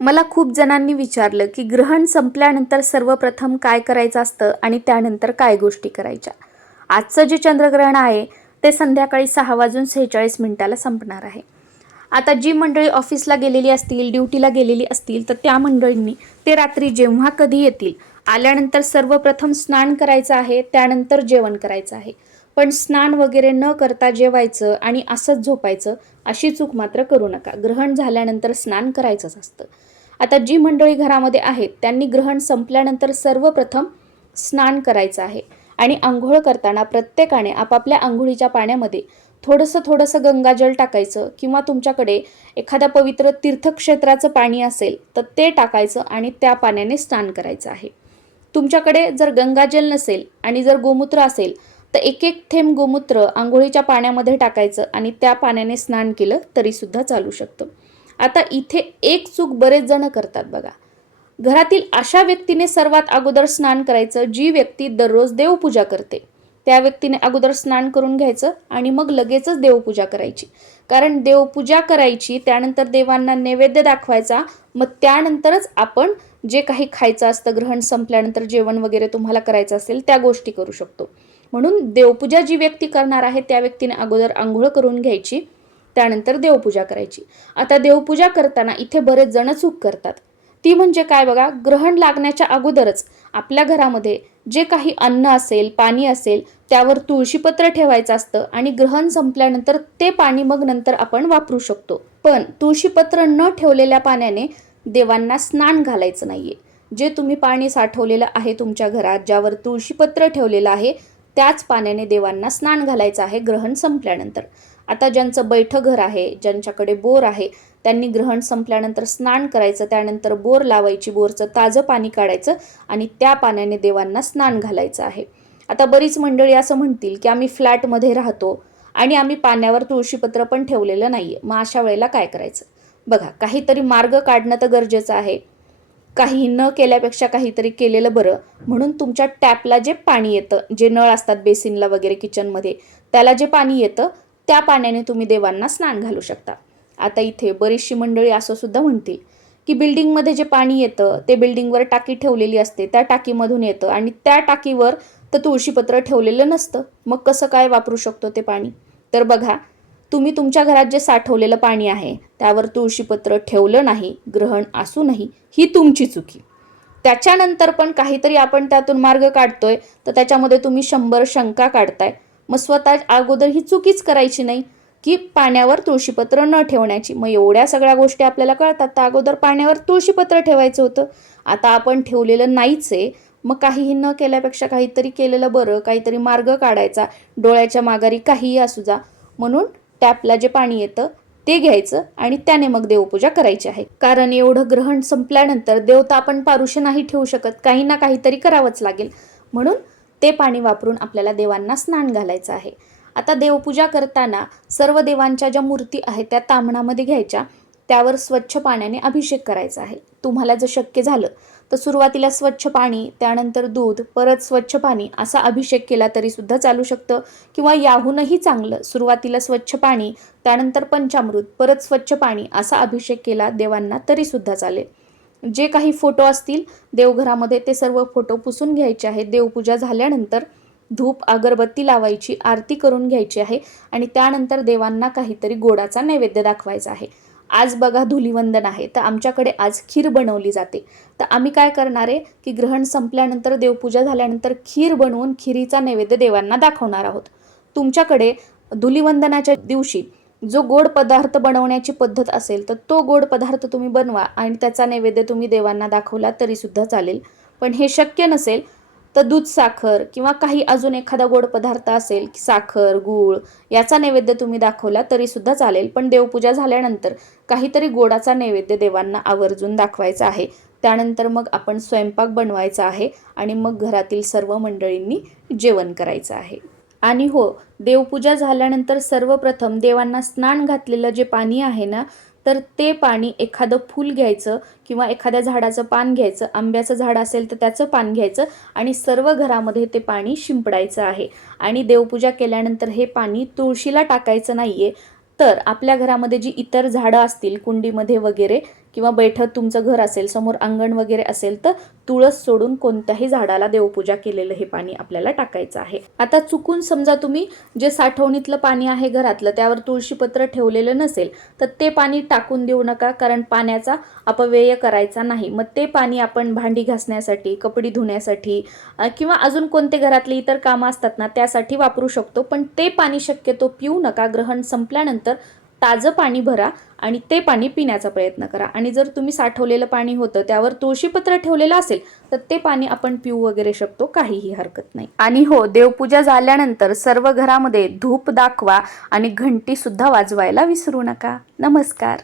मला खूप जणांनी विचारलं की ग्रहण संपल्यानंतर सर्वप्रथम काय करायचं असतं आणि त्यानंतर काय गोष्टी करायच्या. आजचं जे चंद्रग्रहण आहे ते संध्याकाळी 6:46 संपणार आहे. आता जी मंडळी ऑफिसला गेलेली असतील, ड्युटीला गेलेली असतील, तर त्या मंडळींनी ते रात्री जेव्हा कधी येतील, आल्यानंतर सर्वप्रथम स्नान करायचं आहे, त्यानंतर जेवण करायचं आहे. पण स्नान वगैरे न करता जेवायचं आणि असंच झोपायचं अशी चूक मात्र करू नका. ग्रहण झाल्यानंतर स्नान करायचंच असतं. आता जी मंडळी घरामध्ये आहेत त्यांनी ग्रहण संपल्यानंतर सर्वप्रथम स्नान करायचं आहे आणि आंघोळ करताना प्रत्येकाने आपापल्या आंघोळीच्या पाण्यामध्ये थोडंसं गंगाजल टाकायचं किंवा तुमच्याकडे एखाद्या पवित्र तीर्थक्षेत्राचं पाणी असेल तर ते टाकायचं आणि त्या पाण्याने स्नान करायचं आहे. तुमच्याकडे जर गंगाजल नसेल आणि जर गोमूत्र असेल तर एक एक थेंब गोमूत्र आंघोळीच्या पाण्यामध्ये टाकायचं आणि त्या पाण्याने स्नान केलं तरी सुद्धा चालू शकतं. आता इथे एक चूक बरेच जण करतात बघा. घरातील अशा व्यक्तीने सर्वात अगोदर स्नान करायचं जी व्यक्ती दररोज देवपूजा करते. त्या व्यक्तीने अगोदर स्नान करून घ्यायचं आणि मग लगेचच देवपूजा करायची. कारण देवपूजा करायची, त्यानंतर देवांना नैवेद्य दाखवायचा, मग त्यानंतरच आपण जे काही खायचं असतं, ग्रहण संपल्यानंतर जेवण वगैरे तुम्हाला करायचं असेल त्या गोष्टी करू शकतो. म्हणून देवपूजा जी व्यक्ती करणार आहे त्या व्यक्तीने अगोदर आंघोळ करून घ्यायची, त्यानंतर देवपूजा करायची. आता देवपूजा करताना इथे बरेच जण चूक करतात. ती म्हणजे काय बघा, ग्रहण लागण्याच्या अगोदरच आपल्या घरामध्ये जे काही अन्न असेल, पाणी असेल, त्यावर तुळशीपत्र ठेवायचं असतं आणि ग्रहण संपल्यानंतर ते पाणी मग नंतर आपण वापरू शकतो. पण तुळशीपत्र न ठेवलेल्या पाण्याने देवांना स्नान घालायचं नाहीये. जे तुम्ही पाणी साठवलेलं आहे तुमच्या घरात, ज्यावर तुळशीपत्र ठेवलेलं आहे, त्याच पाण्याने देवांना स्नान घालायचं आहे ग्रहण संपल्यानंतर. आता ज्यांचं बैठं घर आहे, ज्यांच्याकडे बोर आहे, त्यांनी ग्रहण संपल्यानंतर स्नान करायचं, त्यानंतर बोर लावायची, बोरचं ताजं पाणी काढायचं आणि त्या पाण्याने देवांना स्नान घालायचं आहे. आता बरीच मंडळी असं म्हणतील की आम्ही फ्लॅटमध्ये राहतो आणि आम्ही पाण्यावर तुळशीपत्र पण ठेवलेलं नाहीये, मग अशा वेळेला काय करायचं. बघा, काहीतरी मार्ग काढणं तर गरजेचं आहे. काही न केल्यापेक्षा काहीतरी केलेलं बरं. म्हणून तुमच्या टॅपला जे पाणी येतं, जे नळ असतात बेसिनला वगैरे किचनमध्ये, त्याला जे पाणी येतं त्या पाण्याने तुम्ही देवांना स्नान घालू शकता. आता इथे बरीचशी मंडळी असं सुद्धा म्हणतील की बिल्डिंगमध्ये जे पाणी येतं ते बिल्डिंगवर टाकी ठेवलेली असते, त्या टाकीमधून येतं आणि त्या टाकीवर तर तुळशीपत्र ठेवलेलं नसतं, मग कसं काय वापरू शकतो ते पाणी. तर बघा, तुम्ही तुमच्या घरात जे साठवलेलं पाणी आहे त्यावर तुळशीपत्र ठेवलं नाही, ग्रहण असूनही, ही तुमची चुकी. त्याच्यानंतर पण काहीतरी आपण त्यातून मार्ग काढतोय तर त्याच्यामध्ये तुम्ही 100 शंका काढताय. मग स्वतः अगोदर ही चुकीच करायची नाही की पाण्यावर तुळशीपत्र न ठेवण्याची. मग एवढ्या सगळ्या गोष्टी आपल्याला कळतात, तर अगोदर पाण्यावर तुळशीपत्र ठेवायचं होतं. आता आपण ठेवलेलं नाहीच आहे, मग काहीही न केल्यापेक्षा काहीतरी केलेलं बरं, काहीतरी मार्ग काढायचा, डोळ्याच्या माघारी काहीही असू जा. म्हणून टॅपला जे पाणी येतं ते घ्यायचं आणि त्याने मग देवपूजा करायची आहे. कारण एवढं ग्रहण संपल्यानंतर देवता आपण पारुष्य नाही ठेवू शकत, काही ना काहीतरी करावंच लागेल. म्हणून ते पाणी वापरून आपल्याला देवांना स्नान घालायचं आहे. आता देवपूजा करताना सर्व देवांच्या ज्या मूर्ती आहेत त्या ताम्हणामध्ये घ्यायच्या, त्यावर स्वच्छ पाण्याने अभिषेक करायचा आहे. तुम्हाला जर शक्य झालं तर सुरुवातीला स्वच्छ पाणी, त्यानंतर दूध, परत स्वच्छ पाणी असा अभिषेक केला तरी सुद्धा चालू शकतं. किंवा याहूनही चांगलं, सुरुवातीला स्वच्छ पाणी, त्यानंतर पंचामृत, परत स्वच्छ पाणी असा अभिषेक केला देवांना तरी सुद्धा चालेल. जे काही फोटो असतील देवघरामध्ये ते सर्व फोटो पुसून घ्यायचे आहेत. देवपूजा झाल्यानंतर धूप अगरबत्ती लावायची, आरती करून घ्यायची आहे आणि त्यानंतर देवांना काहीतरी गोडाचा नैवेद्य दाखवायचा आहे. आज बघा धुलीवंदन आहे, तर आमच्याकडे आज खीर बनवली जाते. तर आम्ही काय करणार आहे की ग्रहण संपल्यानंतर देवपूजा झाल्यानंतर खीर बनवून खिरीचा नैवेद्य देवांना दाखवणार आहोत. तुमच्याकडे धुलीवंदनाच्या दिवशी जो गोड पदार्थ बनवण्याची पद्धत असेल तर तो गोड पदार्थ तुम्ही बनवा आणि त्याचा नैवेद्य तुम्ही देवांना दाखवला तरी सुद्धा चालेल. पण हे शक्य नसेल तर दूध साखर किंवा काही अजून एखादा गोड पदार्थ असेल, साखर, गूळ याचा नैवेद्य तुम्ही दाखवला तरी सुद्धा चालेल. पण देवपूजा झाल्यानंतर काहीतरी गोडाचा नैवेद्य देवांना आवर्जून दाखवायचा आहे. त्यानंतर मग आपण स्वयंपाक बनवायचा आहे आणि मग घरातील सर्व मंडळींनी जेवण करायचं आहे. आणि हो, देवपूजा झाल्यानंतर सर्वप्रथम देवांना स्नान घातलेलं जे पाणी आहे ना, तर ते पाणी एखादं फूल घ्यायचं किंवा एखाद्या झाडाचं पान घ्यायचं, आंब्याचं झाड असेल तर त्याचं पान घ्यायचं आणि सर्व घरामध्ये ते पाणी शिंपडायचं आहे. आणि देवपूजा केल्यानंतर हे पाणी तुळशीला टाकायचं नाहीये, तर आपल्या घरामध्ये जी इतर झाडं असतील कुंडीमध्ये वगैरे किंवा बैठक तुमचं घर असेल, समोर अंगण वगैरे असेल, तर तुळस सोडून कोणत्याही झाडाला देवपूजा केलेलं हे पाणी आपल्याला टाकायचं आहे. आता चुकून समजा तुम्ही जे साठवणीतलं पाणी आहे घरातलं त्यावर तुळशीपत्र ठेवलेलं नसेल तर ते पाणी टाकून देऊ नका, कारण पाण्याचा अपव्यय करायचा नाही. मग ते पाणी आपण भांडी घासण्यासाठी, कपडे धुण्यासाठी किंवा अजून कोणते घरातले इतर कामं असतात ना त्यासाठी वापरू शकतो. पण ते पाणी शक्यतो पिऊ नका. ग्रहण संपल्यानंतर ताजं पाणी भरा आणि ते पाणी पिण्याचा प्रयत्न करा. आणि जर तुम्ही साठवलेलं पाणी होतं त्यावर तुळशीपत्र ठेवलेलं असेल तर ते पाणी आपण पिऊ वगैरे शकतो, काहीही हरकत नाही. आणि हो, देवपूजा झाल्यानंतर सर्व घरामध्ये धूप दाखवा आणि घंटी सुद्धा वाजवायला विसरू नका. नमस्कार.